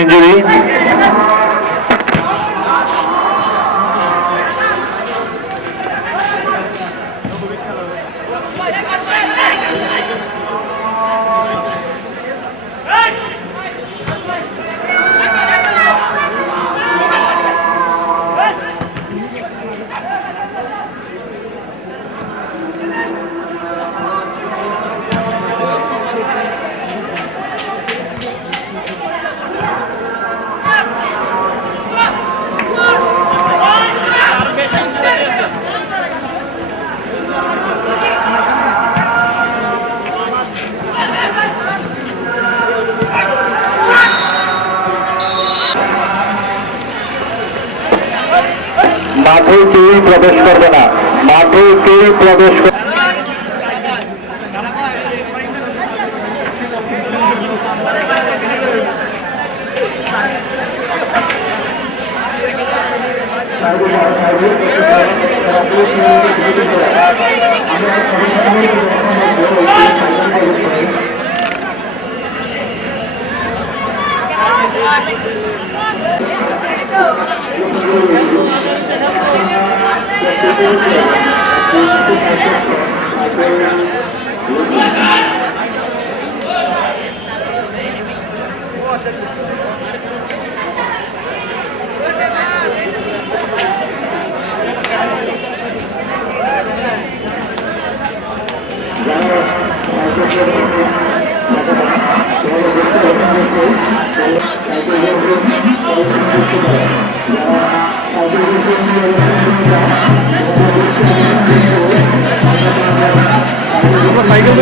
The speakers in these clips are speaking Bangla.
ইঞ্জুরি। মাঠে কেউই প্রবেশ করবে না, মাঠে কেউই প্রবেশ করবে। সাইকেল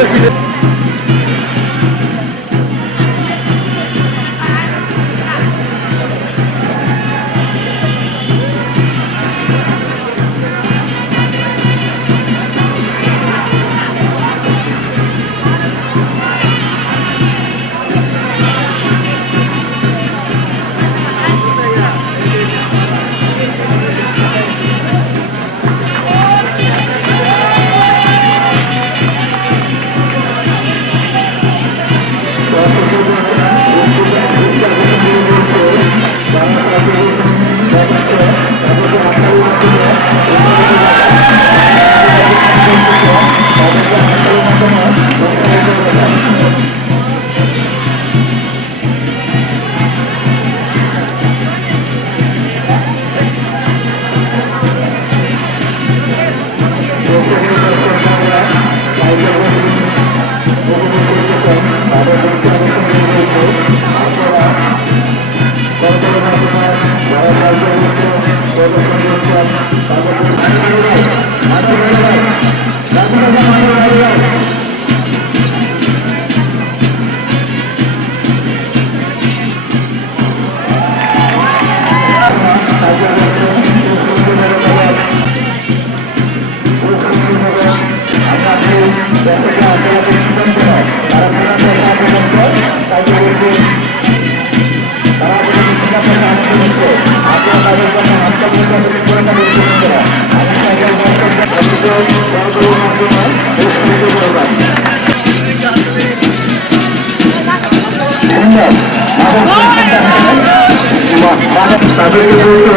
তাদেরকে বলতে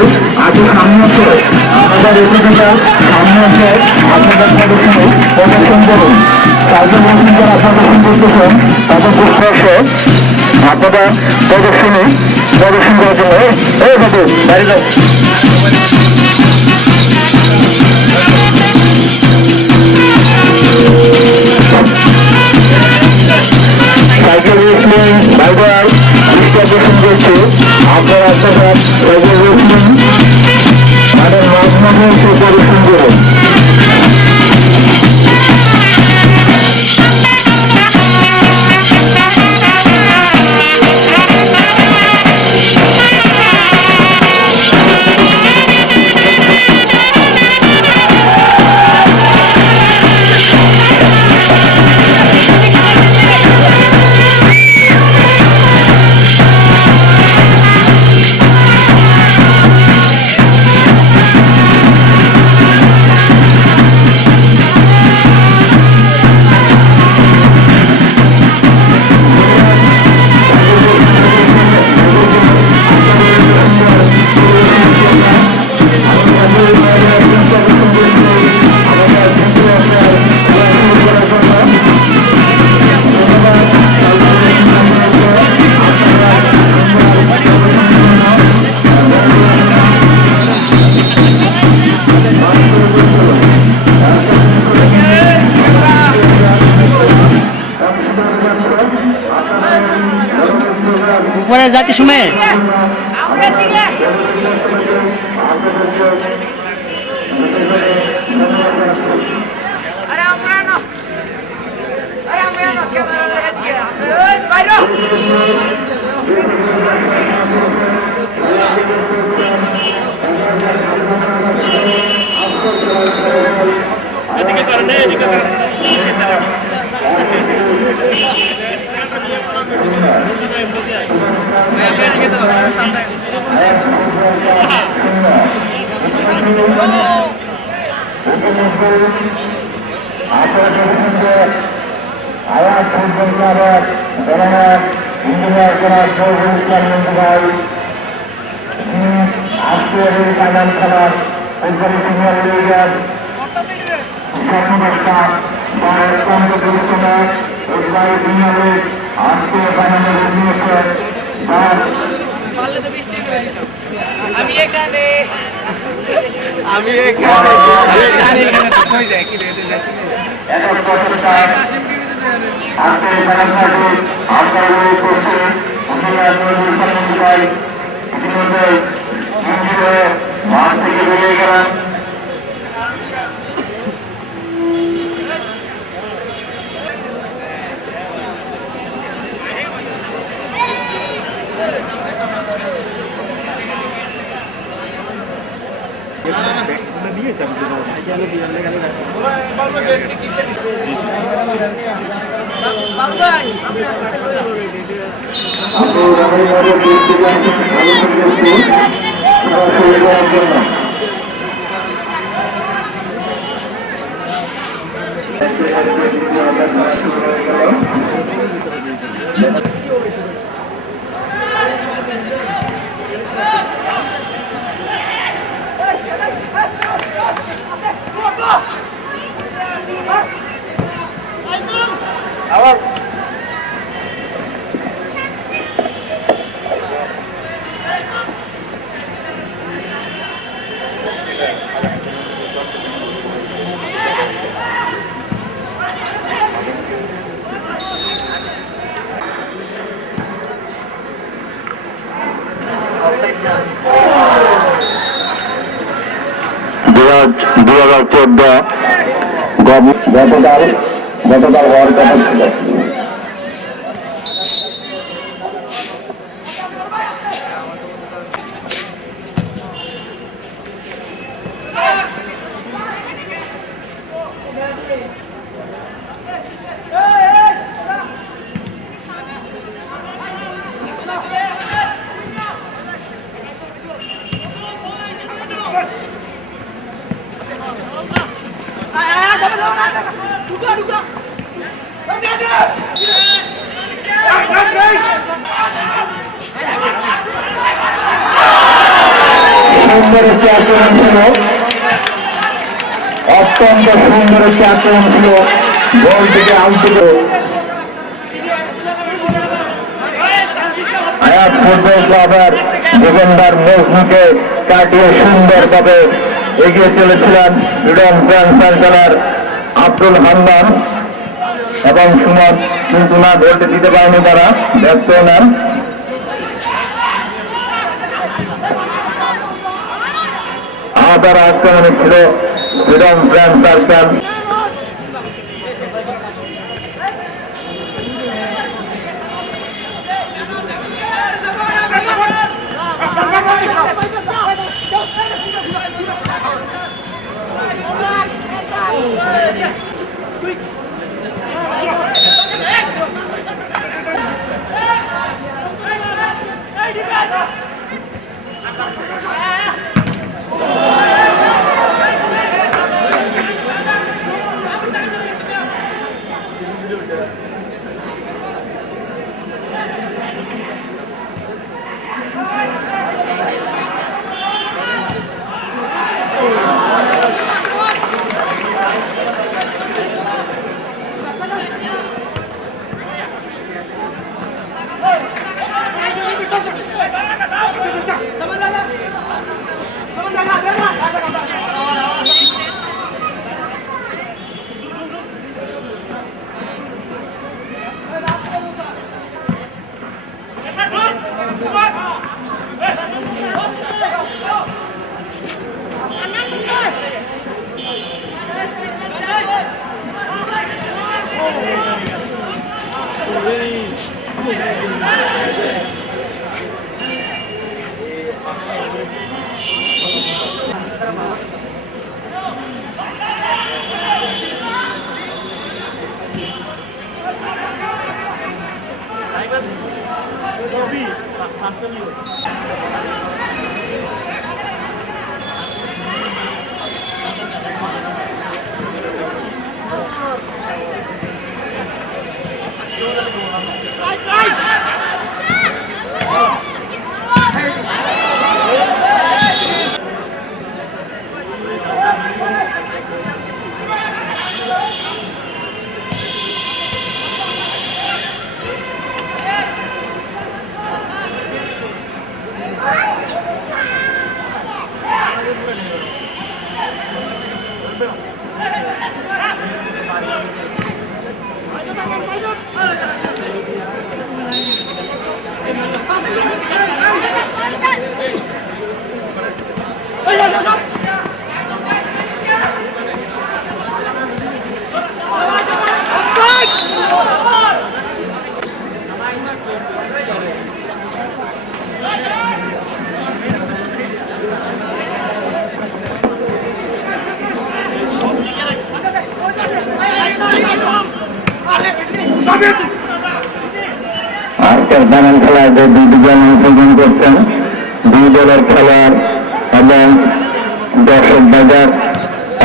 আগে সামনে আসে আপনাদের এখানটা সামনে আসে আপনাদের প্রদর্শনে প্রদর্শন করুন। তাদের বলছেন যারা প্রদর্শন করতেছেন তাদের বুঝতে আসে আপনারা প্রদর্শনী প্রদর্শন করার জন্য এই বাবু বাইরে যাও। সাইকেল রেসলিং বাইবার প্রদর্শন করছে আপনারা আপনারা সাইকেল রেসলিং তাদের মাধ্যমে প্রদর্শন করুন। জাতি সময়ে এদিকে কারণে এদিকে কারণে আয়াত ইঞ্জিনিয়ার করার ভাই আজকের এই কানান খেলার ফুটবল সিনিয়র লিগের স্বপ্নদর্শা বা অত্যন্ত গুরুত্বপূর্ণ ইসরায়েল প্রিমিয়ার লিগ আজকে ফাইনালে নিয়েছে আমি এখানে মাঠ থেকে বেরিয়ে গেলেন গতকাল হওয়ার কথা ছিল সুন্দর একটি আক্রমণ ছিল অত্যন্ত সুন্দর একটি আক্রমণ ছিল গোল থেকে আউট ছিল আয়াত ফুটবল ক্লাবের দোকানদার মজনুকে কাটিয়ে সুন্দরভাবে এগিয়ে চলেছিলেন ফ্রিডম ফ্রান্স সার্কেলের আব্দুল হান্নান এবং সুমন, কিন্তু না গোলটি দিতে পারেনি তারা, ব্যস্ত নেন। আবার আক্রমণে ছিল ফ্রিডম ফ্রান্স সার্কেল। আজকের ফাইনাল খেলায় যে দুই দল অংশগ্রহণ করছেন, দুই দলের খেলোয়াড় এবং দর্শক বাজার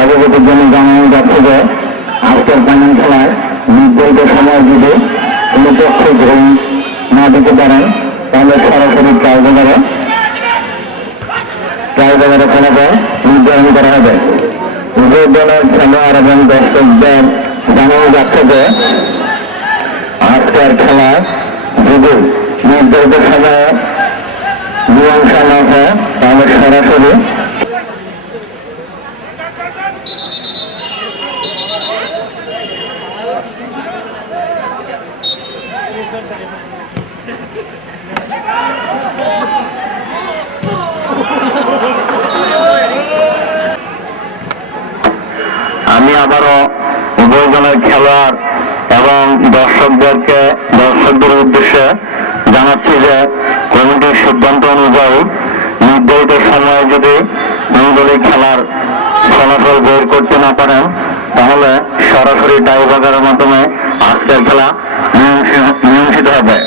অবগতির জন্য জানানো যাচ্ছে যে আজকের ফাইনাল খেলায় নির্ধারিত সময় যদি কোনো পক্ষ গোল না দিতে পারেন তাহলে সরাসরি ট্রাইব্রেকারে ফলাফল নির্ধারণ করা হবে। উভয় দলের খেলোয়াড় এবং দর্শকদের জানানো যাচ্ছে যে আজকের খেলায় যদি নির্ধারিত সময়ে মীমাংসা না হয় তাহলে সরাসরি আমি আবারও উভয় দলের খেলোয়াড় এবং দর্শকদের উদ্দেশ্যে জানাচ্ছি যে কমিটির সিদ্ধান্ত অনুযায়ী নির্ধারিত সময়ে যদি দুই দলের খেলার ফলাফল বের করতে না পারেন তাহলে সরাসরি টাইব্রেকারের মাধ্যমে আজকের খেলা মীমাংসিত হবে।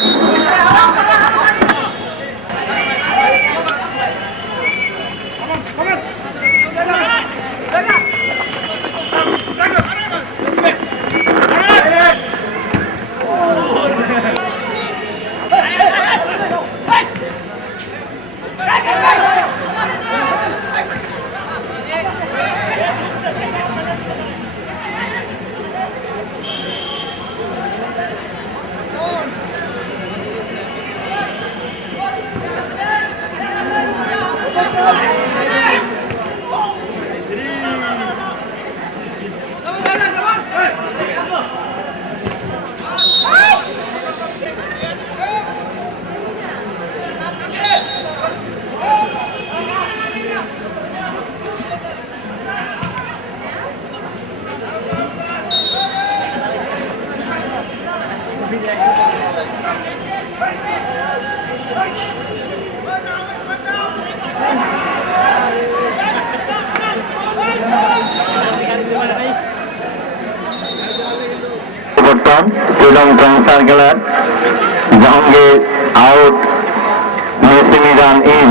ফ্রিডম সার্কেলার Jahangir out, Mousumi run in.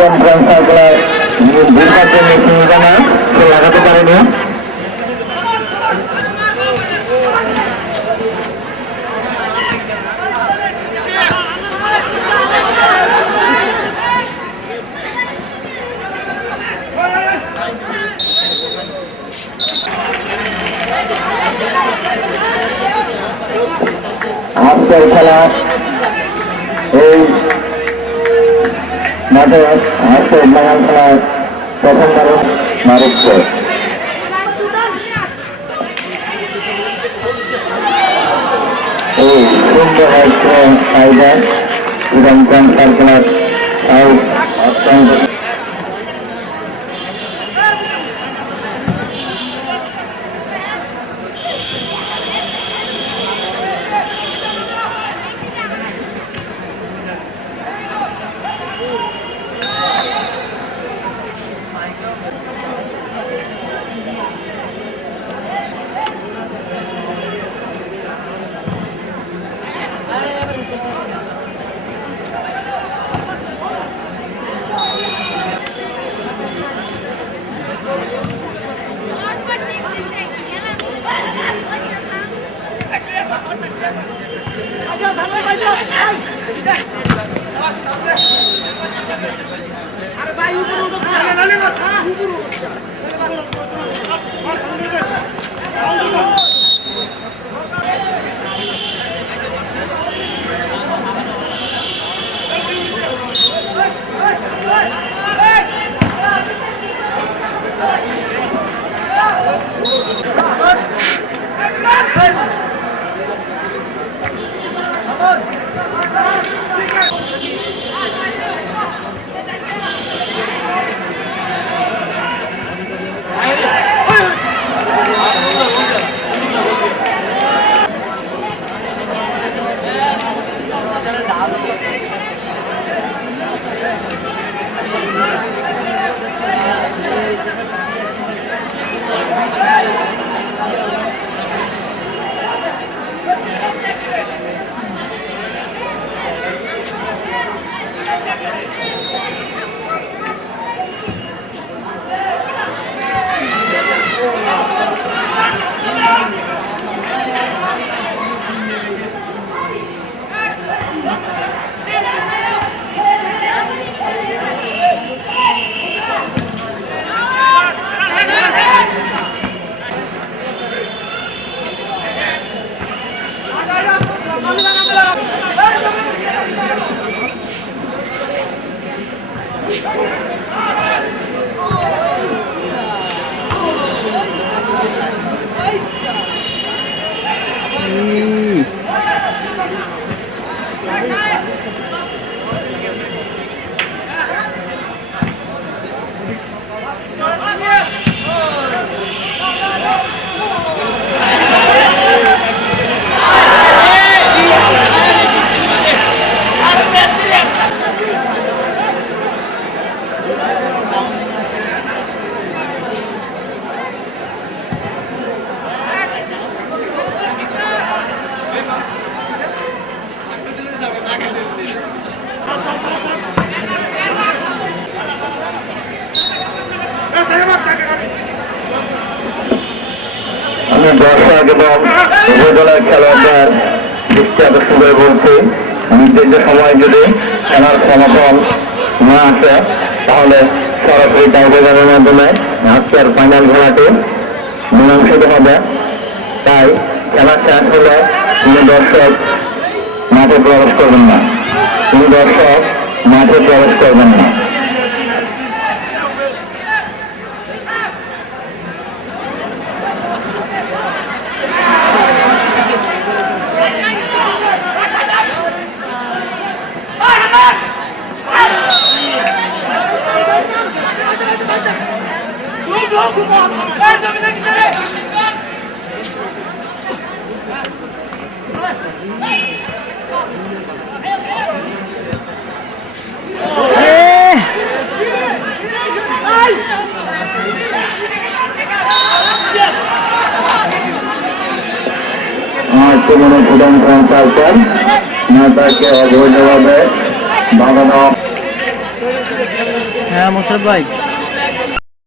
Freedom সার্কেলার জন্য। আজকের খেলা এই মাঠে আজকের বাঙাল খেলার প্রথম মানুষ মারুক্ষ। এই সুন্দর হচ্ছে ফাইবার এবং ক্যান্সার খেলার অত্যন্ত আমি দর্শক এবং উপজেলার খেলোয়াড়দের দৃষ্টি আকর্ষণ করে বলছি, নির্দিষ্ট সময় যদি খেলার ফলাফল না আসে তাহলে সরাসরি টাইব্রেকারের মাধ্যমে আজকের ফাইনাল খেলাটি মীমাংসিত হবে। তাই খেলা শেষ হলে কোনো দর্শক মাঠে প্রবেশ করবেন না, কোনো দর্শক মাঠে প্রবেশ করবেন না। কোনো প্রধান কনসালটেন্ট নেতাকে অবৈধভাবে বাধা দেওয়া। হ্যাঁ মোশারফ ভাই।